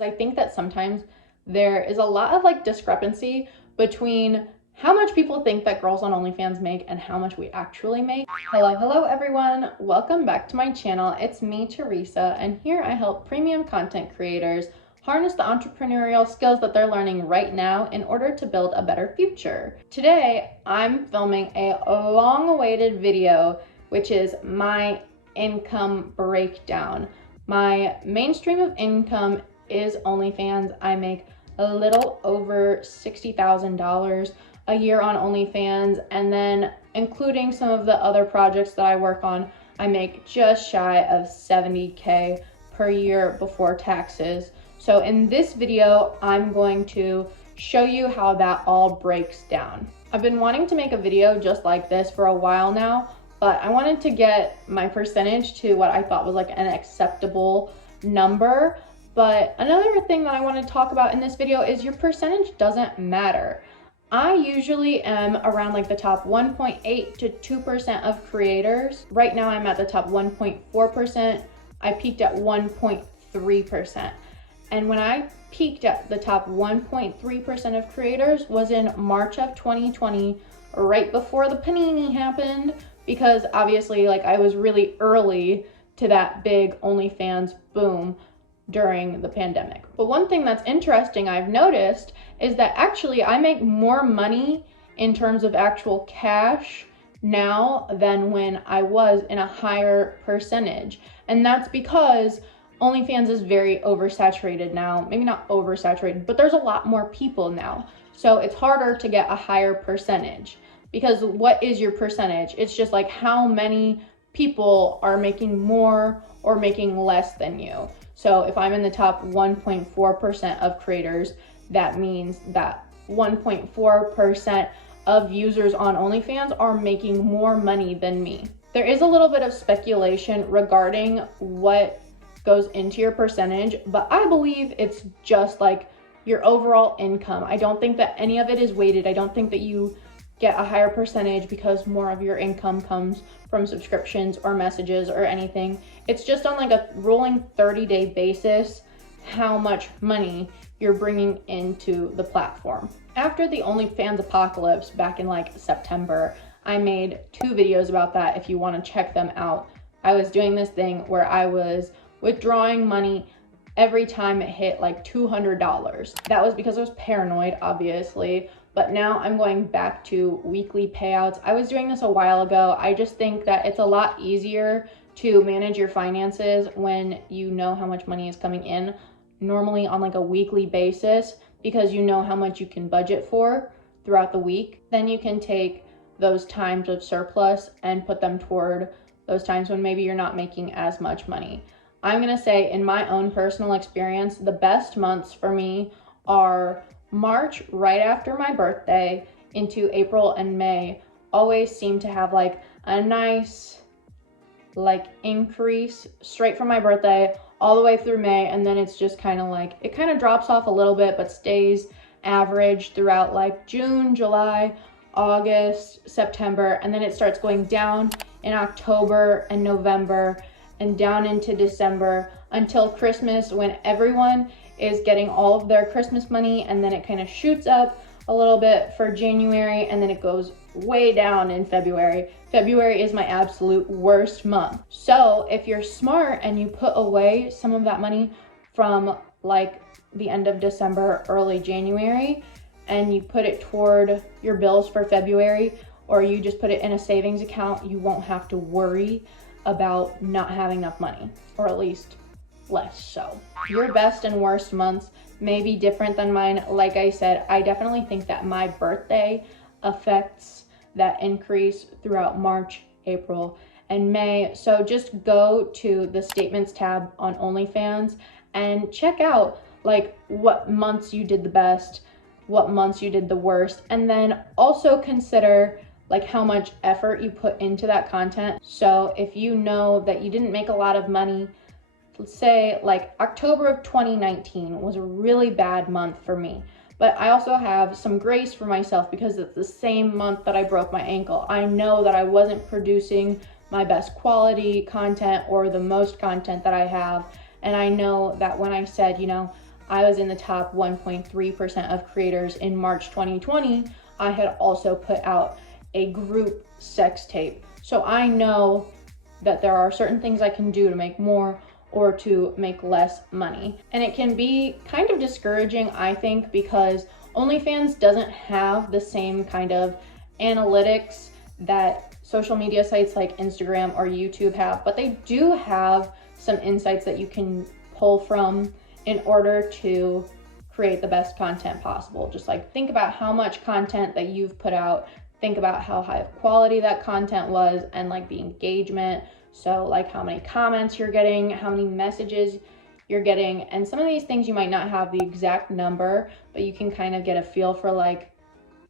I think that sometimes there is a lot of like discrepancy between how much people think that girls on OnlyFans make and how much we actually make. Hello everyone. Welcome back to my channel. It's me, Teresa, and here I help premium content creators harness the entrepreneurial skills that they're learning right now in order to build a better future. Today, I'm filming a long-awaited video, which is my income breakdown. My main stream of income is OnlyFans. I make a little over $60,000 a year on OnlyFans, and then including some of the other projects that I work on, I make just shy of $70K per year before taxes. So in this video, I'm going to show you how that all breaks down. I've been wanting to make a video just like this for a while now, but I wanted to get my percentage to what I thought was like an acceptable number. But another thing that I want to talk about in this video is your percentage doesn't matter. I usually am around like the top 1.8 to 2% of creators. Right now I'm at the top 1.4%. I peaked at 1.3%. And when I peaked at the top 1.3% of creators was in March of 2020, right before the panini happened, because obviously like I was really early to that big OnlyFans boom during the pandemic. But one thing that's interesting I've noticed is that actually I make more money in terms of actual cash now than when I was in a higher percentage. And that's because OnlyFans is very oversaturated now. Maybe not oversaturated, but there's a lot more people now. So it's harder to get a higher percentage, because what is your percentage? It's just like how many people are making more or making less than you. So if I'm in the top 1.4% of creators, that means that 1.4% of users on OnlyFans are making more money than me. There is a little bit of speculation regarding what goes into your percentage, but I believe it's just like your overall income. I don't think that any of it is weighted. I don't think that you get a higher percentage because more of your income comes from subscriptions or messages or anything. It's just on like a rolling 30-day basis how much money you're bringing into the platform. After the OnlyFans apocalypse back in like September, I made 2 videos about that if you want to check them out. I was doing this thing where I was withdrawing money every time it hit like $200. That was because I was paranoid, obviously, but now I'm going back to weekly payouts. I was doing this a while ago. I just think that it's a lot easier to manage your finances when you know how much money is coming in, normally on like a weekly basis, because you know how much you can budget for throughout the week. Then you can take those times of surplus and put them toward those times when maybe you're not making as much money. I'm gonna say in my own personal experience, the best months for me are March right after my birthday into April and May. Always seem to have like a nice like increase straight from my birthday all the way through May, and then it's just kind of like it kind of drops off a little bit but stays average throughout like June, July, August, September, and then it starts going down in October and November and down into December until Christmas, when everyone is getting all of their Christmas money, and then it kind of shoots up a little bit for January, and then it goes way down in February. February is my absolute worst month. So if you're smart and you put away some of that money from like the end of December, early January, and you put it toward your bills for February, or you just put it in a savings account, you won't have to worry about not having enough money, or at least less so. Your best and worst months may be different than mine. Like I said, I definitely think that my birthday affects that increase throughout March, April, and May. So just go to the statements tab on OnlyFans and check out like what months you did the best, what months you did the worst, and then also consider like how much effort you put into that content. So if you know that you didn't make a lot of money, let's say like October of 2019 was a really bad month for me, but I also have some grace for myself because it's the same month that I broke my ankle. I know that I wasn't producing my best quality content or the most content that I have, and I know that when I said, you know, I was in the top 1.3% of creators in March 2020, I had also put out a group sex tape. So I know that there are certain things I can do to make more or to make less money. And it can be kind of discouraging, I think, because OnlyFans doesn't have the same kind of analytics that social media sites like Instagram or YouTube have, but they do have some insights that you can pull from in order to create the best content possible. Just like think about how much content that you've put out, think about how high of quality that content was, and like the engagement. So like how many comments you're getting, how many messages you're getting, and some of these things you might not have the exact number, but you can kind of get a feel for like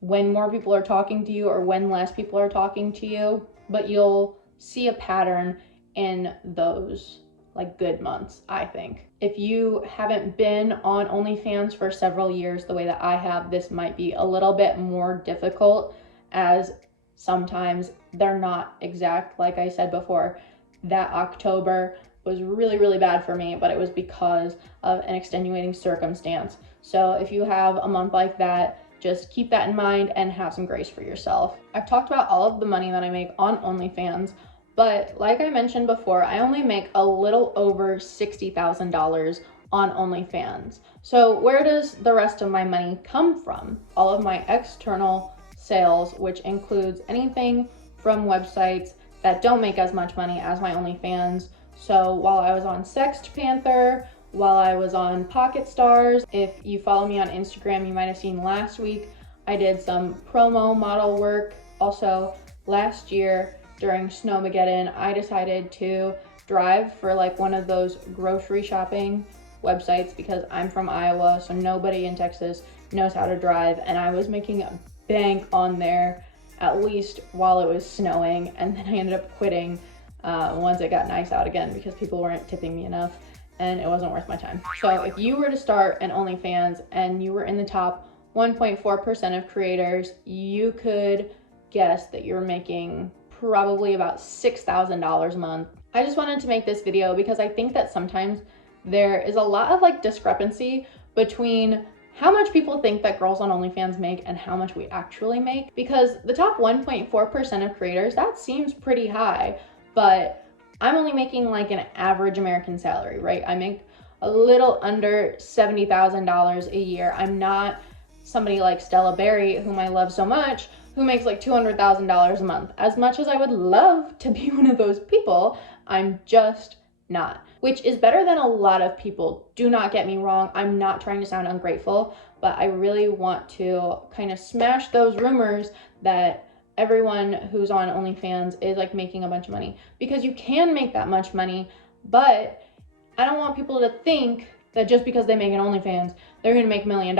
when more people are talking to you or when less people are talking to you, but you'll see a pattern in those like good months, I think. If you haven't been on OnlyFans for several years the way that I have, this might be a little bit more difficult, as sometimes they're not exact. Like I said before, that October was really bad for me, but it was because of an extenuating circumstance. So if you have a month like that, just keep that in mind and have some grace for yourself. I've talked about all of the money that I make on OnlyFans, but like I mentioned before, I only make a little over $60,000 on OnlyFans. So where does the rest of my money come from? All of my external sales, which includes anything from websites that don't make as much money as my OnlyFans. So while I was on Sext Panther, while I was on Pocket Stars, if you follow me on Instagram, you might have seen last week, I did some promo model work. Also last year during Snowmageddon, I decided to drive for like one of those grocery shopping websites because I'm from Iowa, so nobody in Texas knows how to drive, and I was making a bank on there, at least while it was snowing, and then I ended up quitting once it got nice out again because people weren't tipping me enough and it wasn't worth my time. So if you were to start an OnlyFans and you were in the top 1.4% of creators, you could guess that you're making probably about $6,000 a month. I just wanted to make this video because I think that sometimes there is a lot of like discrepancy between how much people think that girls on OnlyFans make and how much we actually make, because the top 1.4% of creators, that seems pretty high, but I'm only making like an average American salary, right? I make a little under $70,000 a year. I'm not somebody like Stella Berry, whom I love so much, who makes like $200,000 a month. As much as I would love to be one of those people, I'm just not, which is better than a lot of people. Do not get me wrong. I'm not trying to sound ungrateful, but I really want to kind of smash those rumors that everyone who's on OnlyFans is like making a bunch of money, because you can make that much money, but I don't want people to think that just because they make an OnlyFans, they're gonna make $1 million,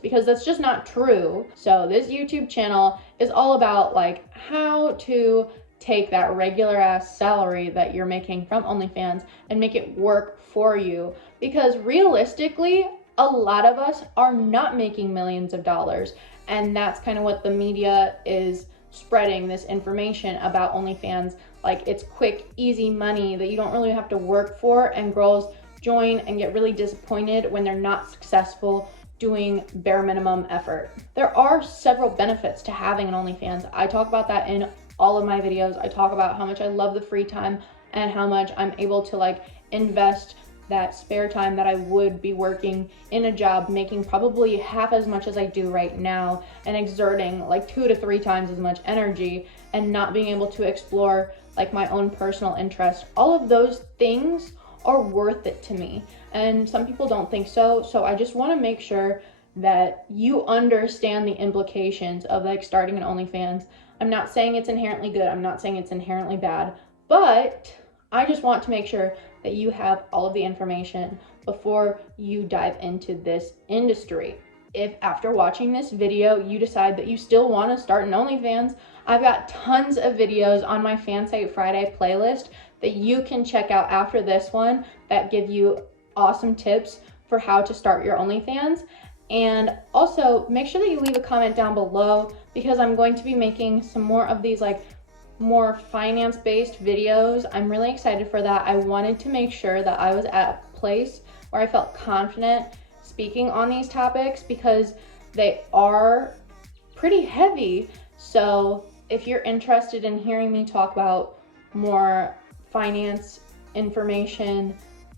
because that's just not true. So this YouTube channel is all about like how to take that regular ass salary that you're making from OnlyFans and make it work for you, because realistically, a lot of us are not making millions of dollars, and that's kind of what the media is spreading, this information about OnlyFans, like it's quick, easy money that you don't really have to work for, and girls join and get really disappointed when they're not successful doing bare minimum effort. There are several benefits to having an OnlyFans. I talk about that in all of my videos. I talk about how much I love the free time and how much I'm able to like invest that spare time that I would be working in a job, making probably half as much as I do right now and exerting like 2 to 3 times as much energy and not being able to explore like my own personal interests. All of those things are worth it to me, and some people don't think so. So I just want to make sure that you understand the implications of like starting an OnlyFans. I'm not saying it's inherently good, I'm not saying it's inherently bad, but I just want to make sure that you have all of the information before you dive into this industry. If after watching this video you decide that you still want to start an OnlyFans, I've got tons of videos on my Fan Site Friday playlist that you can check out after this one that give you awesome tips for how to start your OnlyFans. And also make sure that you leave a comment down below, because I'm going to be making some more of these like more finance-based videos. I'm really excited for that. I wanted to make sure that I was at a place where I felt confident speaking on these topics because they are pretty heavy. So if you're interested in hearing me talk about more finance information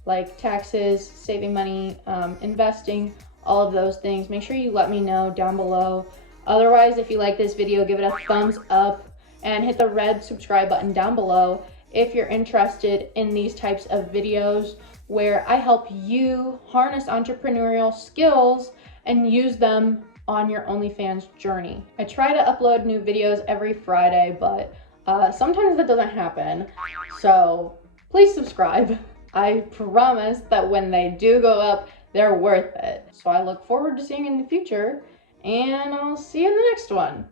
like taxes, saving money, investing, all of those things, make sure you let me know down below. Otherwise, if you like this video, give it a thumbs up and hit the red subscribe button down below if you're interested in these types of videos where I help you harness entrepreneurial skills and use them on your OnlyFans journey. I try to upload new videos every Friday, but sometimes that doesn't happen. So please subscribe. I promise that when they do go up, they're worth it. So I look forward to seeing you in the future, and I'll see you in the next one.